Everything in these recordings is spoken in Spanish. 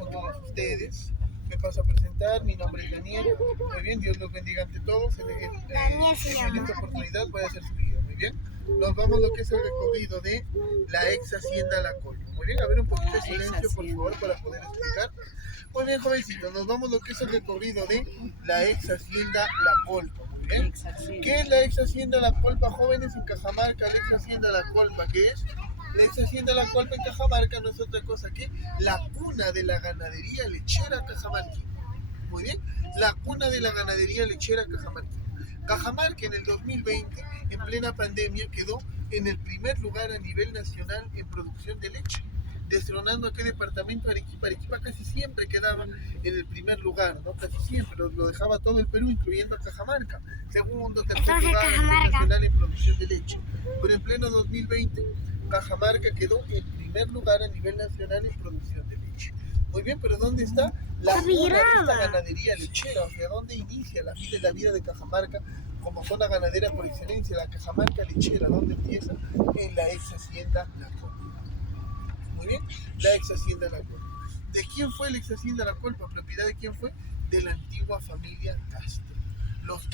con todos ustedes. Me paso a presentar, mi nombre es Daniel. Muy bien, Dios los bendiga ante todos. En esta oportunidad voy a hacer su video. Muy bien, nos vamos a lo que es el recorrido de la ex hacienda La Colpa. Muy bien, a ver un poquito de silencio, por favor, para poder explicar. Muy bien, jovencitos, nos vamos a lo que es el recorrido de la ex hacienda La Colpa. Muy bien, ¿qué es la ex hacienda La Colpa, jóvenes? En Cajamarca, la ex hacienda La Colpa, ¿qué es? La ex hacienda La Colpa en Cajamarca no es otra cosa que la cuna de la ganadería lechera cajamarquina. Muy bien, la cuna de la ganadería lechera cajamarquina. Cajamarca en el 2020, en plena pandemia, quedó en el primer lugar a nivel nacional en producción de leche, destronando a qué departamento. Arequipa. Arequipa casi siempre quedaba en el primer lugar, ¿no? Casi siempre lo dejaba todo el Perú, incluyendo a Cajamarca, segundo, tercer lugar a nivel nacional en producción de leche. Pero en pleno 2020, Cajamarca quedó en primer lugar a nivel nacional en producción de leche. Muy bien, pero ¿dónde está la cuna de esta ganadería lechera? O sea, ¿dónde inicia la vida de Cajamarca como zona ganadera por excelencia? La Cajamarca lechera, ¿dónde empieza? En la ex hacienda La Colpa. Muy bien, la ex hacienda La Colpa. ¿De quién fue la ex hacienda La Colpa? ¿Propiedad de quién fue? De la antigua familia Castro. Los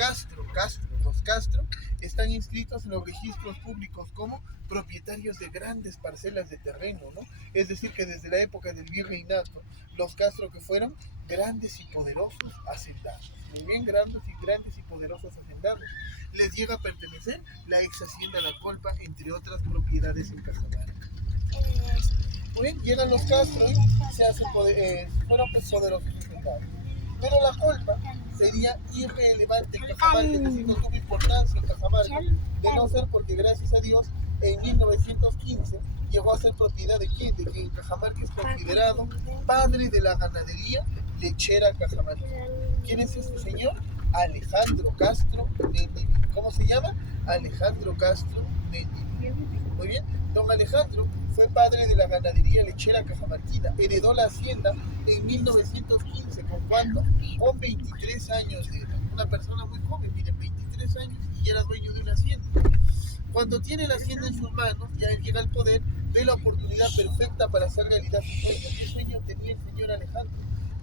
Castro están inscritos en los registros públicos como propietarios de grandes parcelas de terreno, ¿no? Es decir, que desde la época del virreinato, los Castro que fueron grandes y poderosos hacendados, muy bien, grandes y poderosos hacendados, les llega a pertenecer la ex hacienda La Colpa, entre otras propiedades en Cajamarca. Muy bien, llegan los Castro y fueron poderosos hacendados. Pero La Colpa sería irrelevante en Cajamarca, es decir, no tuvo importancia en Cajamarca, de no ser porque, gracias a Dios, en 1915 llegó a ser propiedad de quién, de quien en Cajamarca es considerado padre de la ganadería lechera cajamarquina. ¿Quién es este señor? Alejandro Castro Mendívil. ¿Cómo se llama? Alejandro Castro Mendívil. Muy bien, don Alejandro fue padre de la ganadería lechera cajamarquina. Heredó la hacienda en 1915, ¿con cuánto? Con 23 años de edad. Una persona muy joven, miren, 23 años y ya era dueño de una hacienda. Cuando tiene la hacienda en sus manos, ya llega al poder, ve la oportunidad perfecta para hacer realidad su sueño. ¿Qué sueño tenía el señor Alejandro?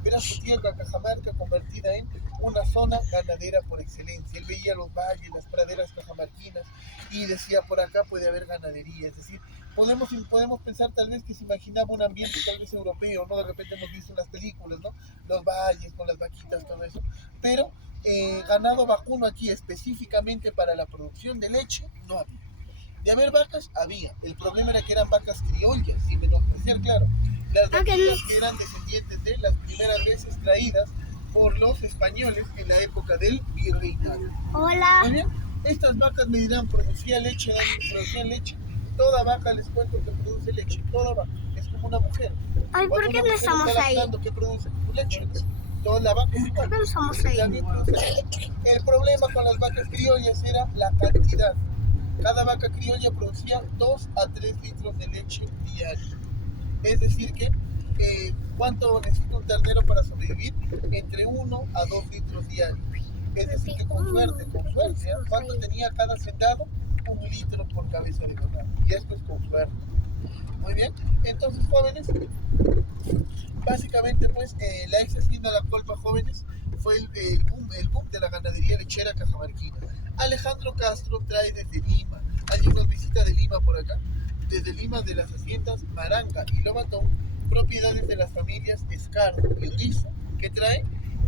Ver a su tierra Cajamarca convertida en una zona ganadera por excelencia. Él veía los valles, las praderas cajamarquinas y decía, por acá puede haber ganadería. Es decir, podemos pensar tal vez que se imaginaba un ambiente tal vez europeo, ¿no? De repente hemos visto en las películas, ¿no? Los valles con las vaquitas, todo eso. Pero ganado vacuno aquí específicamente para la producción de leche no había. De haber vacas, había. El problema era que eran vacas criollas, sin menospreciar, claro. Las vaquitas que eran descendientes de las primeras veces traídas por los españoles en la época del virreinato. Hola. Muy bien, estas vacas me dirán, ¿producían leche? Toda vaca, les cuento que produce leche, toda vaca. Es como una mujer. Ay, ¿por qué no estamos ahí? ¿Qué produce? Leche. Toda la vaca es igual. ¿Por qué no estamos ahí? También produce leche. El problema con las vacas criollas era la cantidad. Cada vaca criolla producía 2 a 3 litros de leche diaria. Es decir que, ¿cuánto necesita un ternero para sobrevivir? Entre 1 a 2 litros diarios. Es decir que con suerte, ¿eh? ¿Cuánto tenía cada hacendado? 1 litro por cabeza de ganado. Y esto es con suerte. Muy bien, entonces, jóvenes, básicamente pues la ex hacienda La Colpa, jóvenes, fue el boom de la ganadería lechera cajamarquina. Alejandro Castro trae desde Lima, alguien nos visita de Lima por acá, desde Lima, de las haciendas Maranga y Lobatón, propiedades de las familias Escardo y Rizo, que trae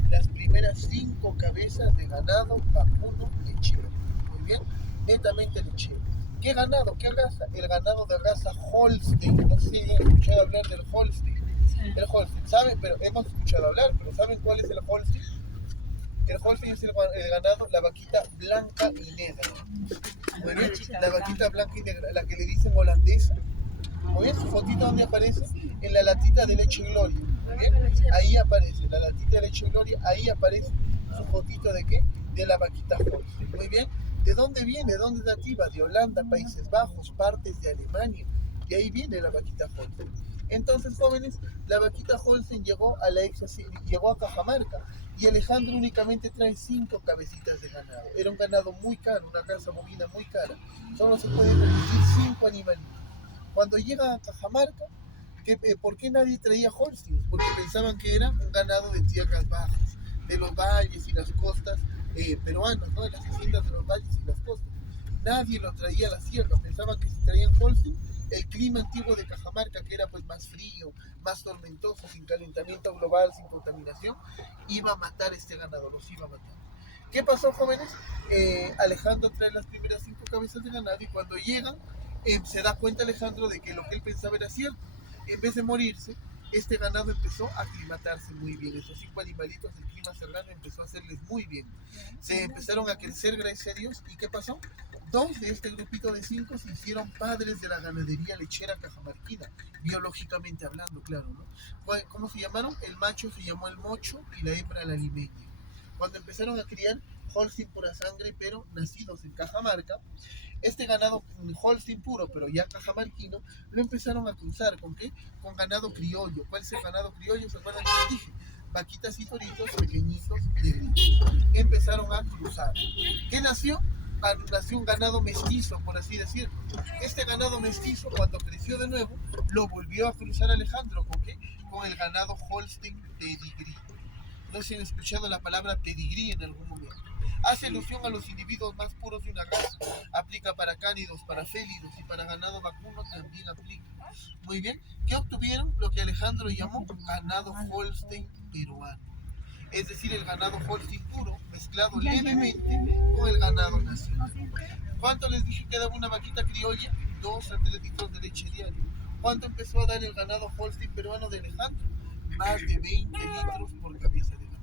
las primeras 5 cabezas de ganado vacuno lechero. Muy bien, netamente lechero. ¿Qué ganado? ¿Qué raza? El ganado de raza Holstein. No sé si han escuchado hablar del Holstein. Sí. El Holstein, ¿saben? Pero hemos escuchado hablar, pero ¿saben cuál es el Holstein? El Holstein es el ganado, la vaquita blanca y negra. Muy bien, la vaquita blanca y negra, la que le dicen holandesa. Muy bien, su fotito donde aparece, en la latita de leche Gloria. Muy bien, ahí aparece, la latita de leche Gloria, ahí aparece su fotito de qué? De la vaquita Holstein. Muy bien, ¿de dónde viene? ¿De dónde es nativa? De Holanda, Países Bajos, partes de Alemania. De ahí viene la vaquita Holstein. Entonces, jóvenes, la vaquita Holstein llegó a Cajamarca y Alejandro únicamente trae 5 cabecitas de ganado. Era un ganado muy caro, una raza bovina muy cara. Solo se pueden producir 5 animalitos. Cuando llega a Cajamarca, ¿Por qué nadie traía Holstein? Porque pensaban que era un ganado de tierras bajas, de los valles y las costas peruanas, ¿no? De las haciendas de los valles y las costas. Nadie lo traía a la sierra, pensaban que si traían Holstein, el clima antiguo de Cajamarca, que era pues más frío, más tormentoso, sin calentamiento global, sin contaminación, iba a matar este ganado, los iba a matar. ¿Qué pasó, jóvenes? Alejandro trae las primeras 5 cabezas de ganado y cuando llegan, se da cuenta Alejandro de que lo que él pensaba era cierto. En vez de morirse, este ganado empezó a aclimatarse muy bien. Esos 5 animalitos del clima serrano empezó a hacerles muy bien. Se empezaron a crecer, gracias a Dios. ¿Y qué pasó? 2 de este grupito de 5 se hicieron padres de la ganadería lechera cajamarquina, biológicamente hablando, claro, ¿no? ¿Cómo se llamaron? El macho se llamó el Mocho y la hembra la Limeña. Cuando empezaron a criar Holstein pura sangre, pero nacidos en Cajamarca, este ganado Holstein puro, pero ya cajamarquino, lo empezaron a cruzar. ¿Con qué? Con ganado criollo. ¿Cuál es el ganado criollo? ¿Se acuerdan que les dije? Vaquitas y toritos pequeñitos, negritos. Empezaron a cruzar. ¿Qué nació? Nació un ganado mestizo, por así decirlo. Este ganado mestizo, cuando creció de nuevo, lo volvió a cruzar Alejandro. ¿Con qué? Con el ganado Holstein Pedigree. No sé si han escuchado la palabra pedigrí en algún momento. Hace alusión a los individuos más puros de una raza. Aplica para cánidos, para félidos y para ganado vacuno también aplica. Muy bien. ¿Qué obtuvieron? Lo que Alejandro llamó ganado Holstein peruano. Es decir, el ganado Holstein puro mezclado levemente con el ganado nacional. ¿Cuánto les dije que daba una vaquita criolla? 2 a 3 litros de leche diaria. ¿Cuánto empezó a dar el ganado Holstein peruano de Alejandro? Más de 20 litros por cabeza de ganado.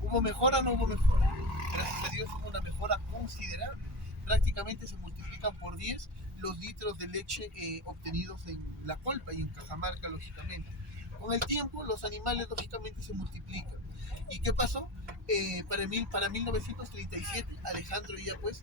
¿Hubo mejora o no hubo mejora? Gracias a Dios hubo una mejora considerable. Prácticamente se multiplican por 10 los litros de leche obtenidos en la colpa y en Cajamarca, lógicamente. Con el tiempo, los animales, lógicamente, se multiplican. ¿Y qué pasó? Para 1937, Alejandro ya pues,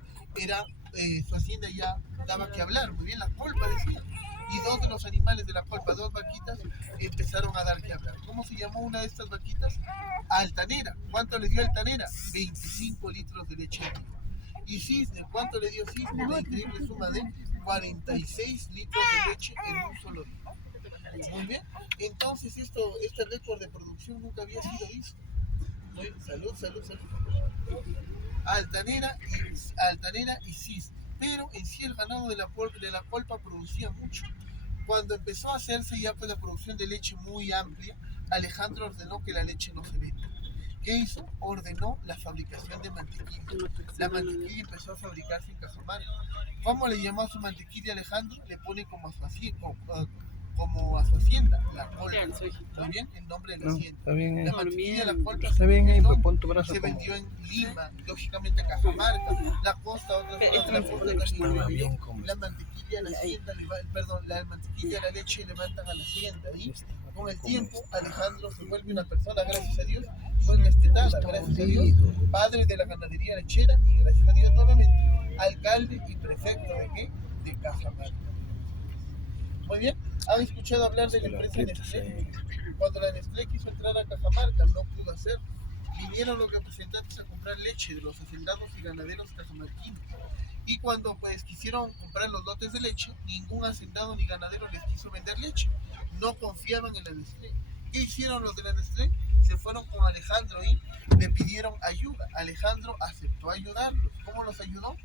su hacienda ya daba que hablar. Muy bien, la colpa decía. Y 2 de los animales de la colpa, 2 vaquitas, empezaron a dar que hablar. ¿Cómo se llamó una de estas vaquitas? Altanera. ¿Cuánto le dio Altanera? 25 litros de leche. Y Cisne, ¿cuánto le dio Cisne? Una increíble suma de 46 litros de leche en un solo día. Muy bien. Entonces, este récord de producción nunca había sido visto. Muy bien. Salud. Altanera y Cisne. Pero en sí el ganado de la polpa producía mucho. Cuando empezó a hacerse ya pues la producción de leche muy amplia, Alejandro ordenó que la leche no se venda. ¿Qué hizo? Ordenó la fabricación de mantequilla. La mantequilla empezó a fabricarse en Cajamarca. ¿Cómo le llamó a su mantequilla Alejandro? Le pone como a su hacienda, la colpa. ¿Está bien? El nombre de la hacienda. Está bien, La mantequilla de la colpa está bien ahí, pues pon tu brazo se como... vendió en Lima, lógicamente Cajamarca, la costa, otras zonas de la costa también Estaba se bien vendió. como... La mantequilla, la hacienda, la mantequilla, la leche levantan a la hacienda. Y con el tiempo, Alejandro se vuelve una persona, gracias a Dios, muy respetada, gracias a Dios, padre de la ganadería lechera y gracias a Dios nuevamente, alcalde y prefecto de qué? De Cajamarca. Muy bien, ¿han escuchado hablar de la empresa Nestlé? Cuando la Nestlé quiso entrar a Cajamarca, no pudo hacerlo. Vinieron los representantes a comprar leche de los hacendados y ganaderos cajamarquinos. Y cuando pues quisieron comprar los lotes de leche, ningún hacendado ni ganadero les quiso vender leche. No confiaban en la Nestlé. ¿Qué hicieron los de la Nestlé? Se fueron con Alejandro y le pidieron ayuda. Alejandro aceptó ayudarlos. ¿Cómo los ayudó?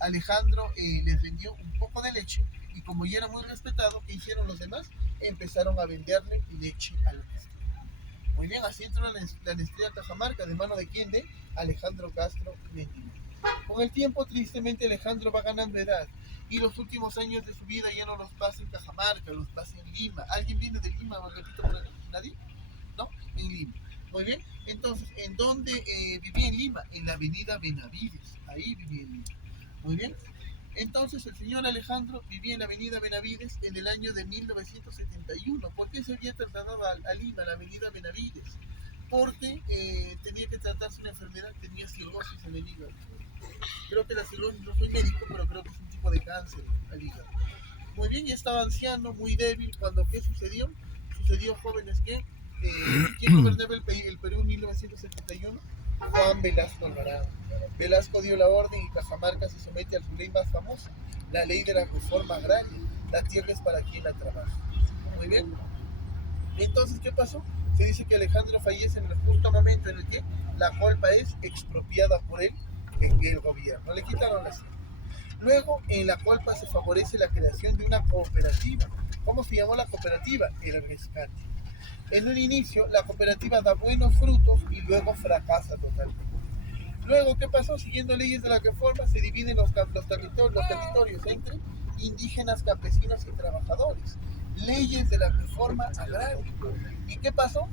Alejandro les vendió un poco de leche y como ya era muy respetado, ¿qué hicieron los demás? Empezaron a venderle leche a la Nestlé. Muy bien, así entró la Nestlé a Cajamarca, ¿de mano de quién? De Alejandro Castro Medina. Con el tiempo, tristemente, Alejandro va ganando edad y los últimos años de su vida ya no los pasa en Cajamarca, los pasa en Lima. ¿Alguien viene de Lima? Repito, por aquí. ¿Nadie? ¿No? En Lima. Muy bien, entonces, ¿en dónde vivía en Lima? En la avenida Benavides, ahí vivía en Lima. Muy bien, entonces el señor Alejandro vivía en la avenida Benavides en el año de 1971. ¿Por qué se había trasladado a Lima, a la avenida Benavides? Porque tenía que tratarse una enfermedad, tenía cirrosis en el hígado. Creo que la cirrosis, no soy médico, pero creo que es un tipo de cáncer al hígado. Muy bien, ya estaba anciano, muy débil. Cuando ¿qué sucedió? Sucedió, jóvenes, que ¿quién gobernaba el Perú en 1971? Juan Velasco Alvarado. Velasco dio la orden y Cajamarca se somete a su ley más famosa, la ley de la reforma agraria. La tierra es para quien la trabaja. Muy bien. Entonces, ¿qué pasó? Se dice que Alejandro fallece en el justo momento en el que la colpa es expropiada por el gobierno. Le quitaron la sierra. Luego, en la colpa se favorece la creación de una cooperativa. ¿Cómo se llamó la cooperativa? El rescate. En un inicio, la cooperativa da buenos frutos y luego fracasa totalmente. Luego, ¿qué pasó? Siguiendo leyes de la reforma, se dividen los territorios entre indígenas, campesinos y trabajadores. Leyes de la reforma agraria. ¿Y qué pasó?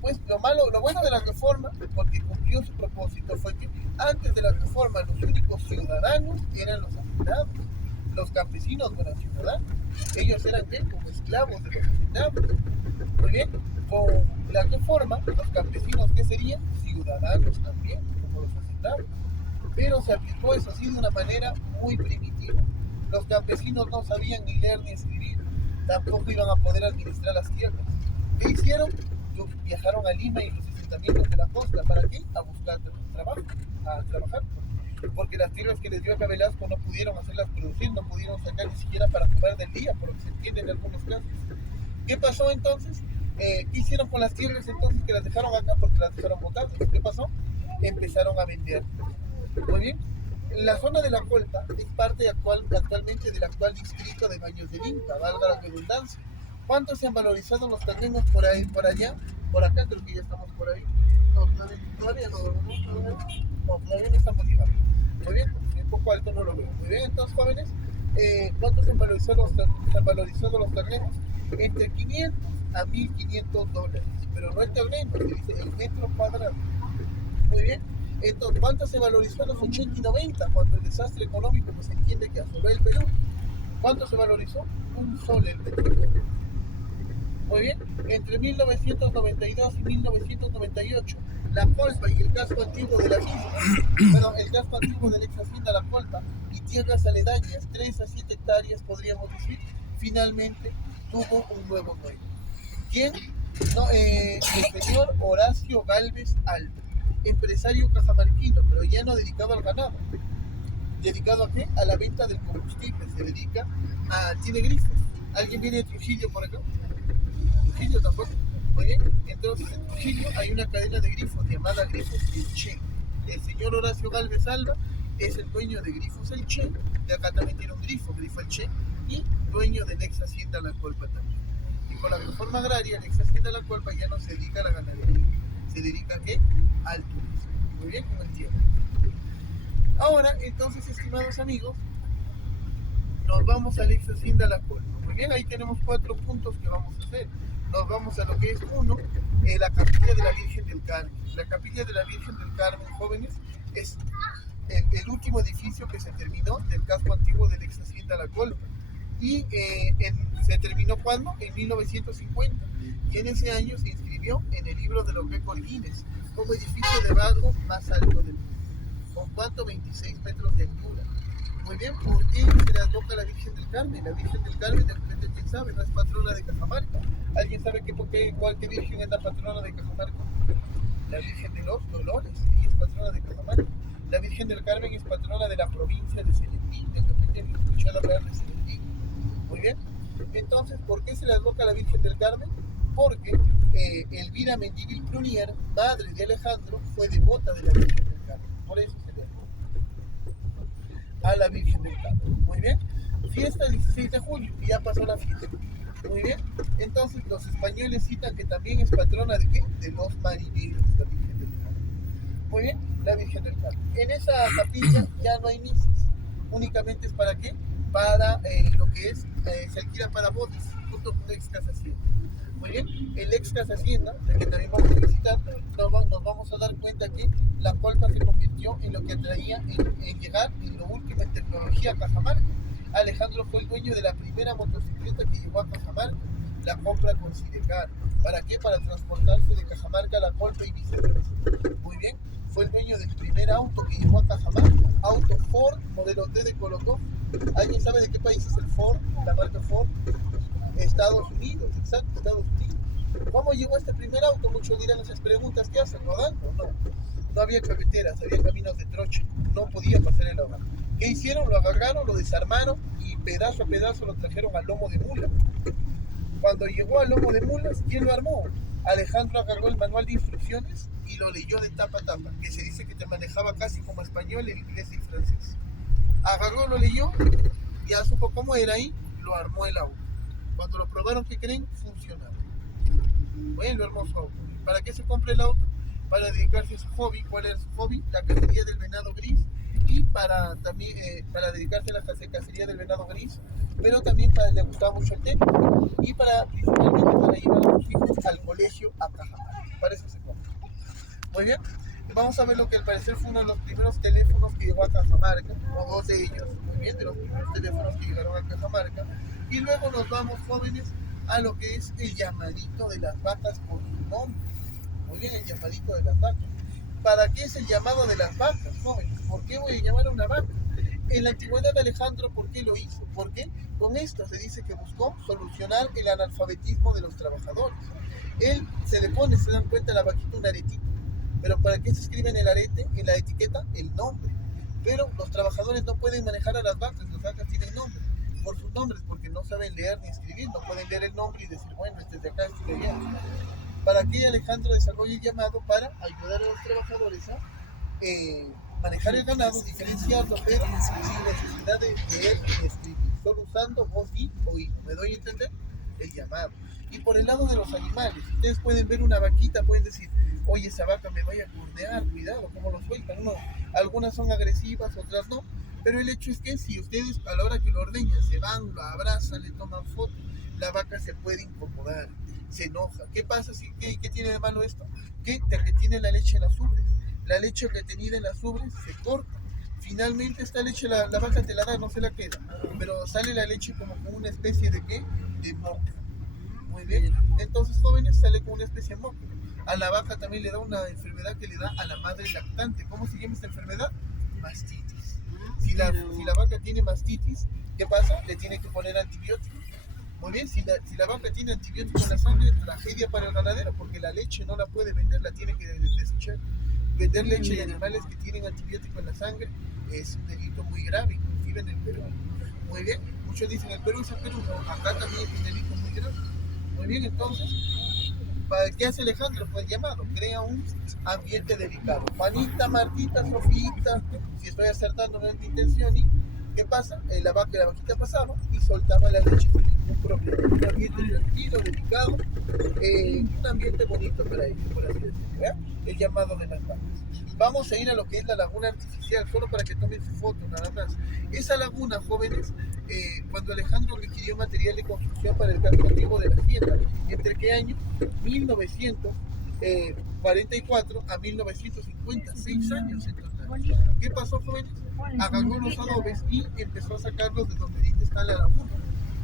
Pues lo bueno de la reforma, porque cumplió su propósito, fue que antes de la reforma los únicos ciudadanos eran los hacendados. Los campesinos no eran ciudadanos. Ellos eran como esclavos de los hacendados. Muy bien, con la reforma, los campesinos, ¿qué serían? Ciudadanos también, como los hacendados. Pero se aplicó eso así de una manera muy primitiva. Los campesinos no sabían ni leer ni escribir, tampoco iban a poder administrar las tierras. ¿Qué hicieron? Viajaron a Lima y los asentamientos de la costa. ¿Para qué? A buscar trabajo, a trabajar. Porque las tierras que les dio acá Velasco no pudieron hacerlas producir, no pudieron sacar ni siquiera para comer del día, por lo que se entiende en algunos casos. ¿Qué pasó entonces? ¿Qué hicieron con las tierras entonces que las dejaron acá? Porque las dejaron botadas. ¿Qué pasó? Empezaron a vender. Muy bien. La zona de la Colpa es parte actualmente del actual distrito de Baños del Inca, valga la redundancia. ¿Cuánto se han valorizado los terrenos por ahí, por allá? Por acá creo que ya estamos por ahí. No, todavía no estamos llegando. Muy bien, un poco alto no lo veo. Muy bien, entonces jóvenes, ¿cuánto se han valorizado los terrenos? Entre 500 a $1,500, pero no el terreno, se dice el metro cuadrado. Muy bien. Entonces, ¿cuánto se valorizó en los 80 y 90 cuando el desastre económico se entiende que asoló el Perú? ¿Cuánto se valorizó? Un sol el petróleo. Muy bien, entre 1992 y 1998, la Colpa y el casco antiguo de la misma, el casco antiguo de la ex hacienda La Colpa y tierras aledañas, 3 a 7 hectáreas podríamos decir, finalmente tuvo un nuevo dueño. ¿Quién? No, el señor Horacio Gálvez Alba, empresario cajamarquino, pero ya no dedicado al ganado. ¿Dedicado a qué? A la venta del combustible, se dedica a... tiene grifos. ¿Alguien viene de Trujillo por acá? Trujillo tampoco. Muy bien, entonces en Trujillo hay una cadena de grifos llamada Grifos El Che. El señor Horacio Gálvez Alba es el dueño de Grifos El Che, de acá también tiene un grifo El Che, y dueño de la ex hacienda La Colpa también. Y con la reforma agraria, la ex hacienda La Colpa ya no se dedica a la ganadería, se dedica ¿a qué? Al turismo. Muy bien, como entiendo. Ahora, entonces, estimados amigos, nos vamos a la ex hacienda La Colpa. Muy bien, ahí tenemos 4 puntos que vamos a hacer. Nos vamos a lo que es uno, la capilla de la Virgen del Carmen. La capilla de la Virgen del Carmen, jóvenes, es el último edificio que se terminó del casco antiguo de la ex hacienda La Colpa. Y se terminó ¿cuándo? En 1950. Y en ese año se inscribió en el libro de los récords Guinness como edificio de barro más alto del mundo. ¿Con cuánto? 26 metros de altura. Muy bien, ¿por qué se le advoca a la Virgen del Carmen? La Virgen del Carmen, de repente, ¿quién sabe? No es patrona de Cajamarca. ¿Alguien sabe cuál virgen es la patrona de Cajamarca? La Virgen de los Dolores, y es patrona de Cajamarca. La Virgen del Carmen es patrona de la provincia de Celentín. De repente han escuchado hablar de Celentín. Muy bien. Entonces, ¿por qué se le advoca a la Virgen del Carmen? Porque Elvira Mendívil Prunier, madre de Alejandro, fue devota de la Virgen del Carmen. Por eso se le advoca a la Virgen del Carmen. Muy bien. Fiesta el 16 de julio, y ya pasó la fiesta. Muy bien. Entonces, los españoles citan que también es patrona de ¿qué? De los marineros, la Virgen del Carmen. Muy bien, la Virgen del Carmen. En esa capilla ya no hay misas. Únicamente es para ¿qué? Para lo que es, se alquila para bodas, junto con ex casa hacienda. Muy bien, el ex casa hacienda, del que también vamos a visitar, nos vamos a dar cuenta que La Colpa se convirtió en lo que atraía en llegar en lo último en tecnología a Cajamarca. Alejandro fue el dueño de la primera motocicleta que llegó a Cajamarca, la compra con Sidecar. ¿Para qué? Para transportarse de Cajamarca a La Colpa y viceversa. Muy bien, fue el dueño del primer auto que llegó a Cajamarca, auto Ford, modelo T de Colotó. ¿Alguien sabe de qué país es el Ford, la marca Ford? Estados Unidos, exacto, Estados Unidos. ¿Cómo llegó este primer auto? Muchos dirán esas preguntas, ¿qué hacen? ¿Rodando? No había carreteras, había caminos de trocha, no podía pasar el hogar. ¿Qué hicieron? Lo agarraron, lo desarmaron y pedazo a pedazo lo trajeron al lomo de mula. Cuando llegó al lomo de mulas, ¿quién lo armó? Alejandro agarró el manual de instrucciones y lo leyó de tapa a tapa, que se dice que te manejaba casi como español, el inglés y el francés. Agarró, lo leyó, ya supo cómo era ahí, lo armó el auto. Cuando lo probaron, ¿qué creen? Funcionaba. Bueno, hermoso auto. ¿Para qué se compra el auto? Para dedicarse a su hobby. ¿Cuál era su hobby? La cacería del venado gris. Y para también para dedicarse a la cacería del venado gris, pero también le gustaba mucho el tema y principalmente para llevar a sus hijos al colegio a Cajamarca. Para eso se compra. Muy bien, vamos a ver lo que al parecer fue uno de los primeros teléfonos que llegó a Cajamarca, o dos de ellos, muy bien, de los primeros teléfonos que llegaron a Cajamarca. Y luego nos vamos, jóvenes, a lo que es el llamadito de las vacas por su nombre. Muy bien, el llamadito de las vacas. ¿Para qué es el llamado de las vacas, jóvenes? ¿Por qué voy a llamar a una vaca? En la antigüedad de Alejandro, ¿por qué lo hizo? Porque con esto se dice que buscó solucionar el analfabetismo de los trabajadores. Él se le pone, se dan cuenta, a la vaquita un aretito. Pero ¿para qué se escribe en el arete, en la etiqueta, el nombre? Pero los trabajadores no pueden manejar a las vacas tienen nombre, por sus nombres, porque no saben leer ni escribir, no pueden leer el nombre y decir, bueno, este es de acá, este es de allá. ¿Para qué Alejandro desarrolla el llamado? Para ayudar a los trabajadores a manejar el ganado, diferenciarlo, pero sin necesidad de leer ni escribir, solo usando voz y oído. ¿Me doy a entender? El llamado. Y por el lado de los animales, ustedes pueden ver una vaquita, pueden decir, oye, esa vaca me vaya a cornear, cuidado, cómo lo sueltan. No, algunas son agresivas, otras no, pero el hecho es que si ustedes a la hora que lo ordeñan se van, lo abrazan, le toman foto, la vaca se puede incomodar, se enoja. ¿Qué pasa? ¿Qué tiene de malo esto? Que te retiene la leche en las ubres. La leche retenida en las ubres se corta. Finalmente esta leche la vaca te la da, no se la queda, pero sale la leche como con una especie de ¿qué? De moco. Muy bien, entonces jóvenes, sale con una especie de moco. A la vaca también le da una enfermedad que le da a la madre lactante. ¿Cómo se llama esta enfermedad? Mastitis. Si la vaca tiene mastitis, ¿qué pasa? Le tiene que poner antibióticos. Muy bien, si la vaca tiene antibióticos en la sangre, tragedia para el ganadero, porque la leche no la puede vender, la tiene que desechar. Vender leche de animales que tienen antibióticos en la sangre es un delito muy grave, inclusive en el Perú. Muy bien, muchos dicen el Perú es el Perú, no, acá también es un delito muy grave. Muy bien, entonces, ¿para qué hace Alejandro? Pues llamado, crea un ambiente delicado. Juanita, Martita, Sofita, si estoy acertando, no es mi intención, ¿y qué pasa? La vaquita pasaba y soltaba la leche sin ningún problema. Un ambiente tranquilo, delicado, un ambiente bonito para ellos, por así decirlo, ¿verdad? El llamado de las vacas. Vamos a ir a lo que es la laguna artificial, solo para que tomen su foto, nada más. Esa laguna, jóvenes, cuando Alejandro requirió material de construcción para el casco antiguo de la hacienda, ¿entre qué año? 1944 a 1950, 6 años en total. ¿Qué pasó, jóvenes? Agarró los adobes y empezó a sacarlos de donde ahorita está la laguna.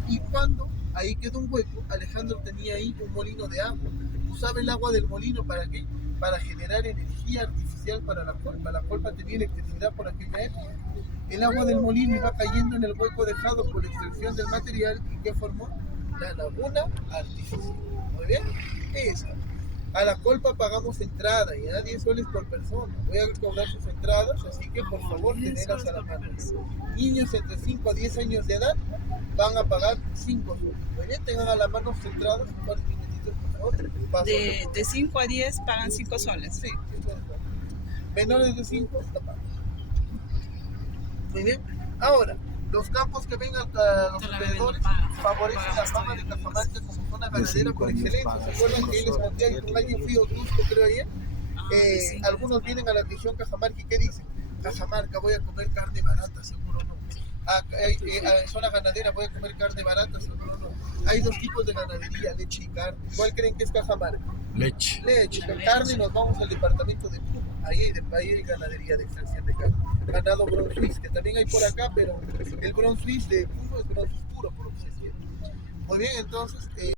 Y cuando ahí quedó un hueco, Alejandro tenía ahí un molino de agua. Usaba el agua del molino ¿para qué? Para generar energía artificial para la colpa. La colpa tenía electricidad por aquella época. El agua del molino iba cayendo en el hueco dejado por la extracción del material y que formó la laguna artificial. Muy bien, esa. A la colpa pagamos entrada, ya 10 soles por persona. Voy a cobrar sus entradas, así que por favor tenerlas a la mano. Niños entre 5 a 10 años de edad van a pagar 5 soles. Muy bien, tengan a la mano sus entradas, un par de minutitos por favor. De 5 a 10 pagan 5 soles. Sí, menores de 5 está pagando. Muy bien, ahora, los campos que vengan a los alrededores favorecen la fama de Cajamarca como zona ganadera por excelencia. ¿Se acuerdan que les conté ahí con alguien frío Cusco, creo ayer? Algunos vienen a la región Cajamarca y ¿qué dicen? Cajamarca, voy a comer carne barata, seguro no. Zona ganadera, voy a comer carne barata, seguro no. Hay dos tipos de ganadería, leche y carne. ¿Cuál creen que es Cajamarca? Leche. Carne, nos vamos al departamento de Puno. Ahí hay ganadería de extracción de carne. Ganado Bron Suisse, que también hay por acá, pero el Bron Suisse de Puno es Bron Suisse puro, por lo que se siente. Muy bien, entonces...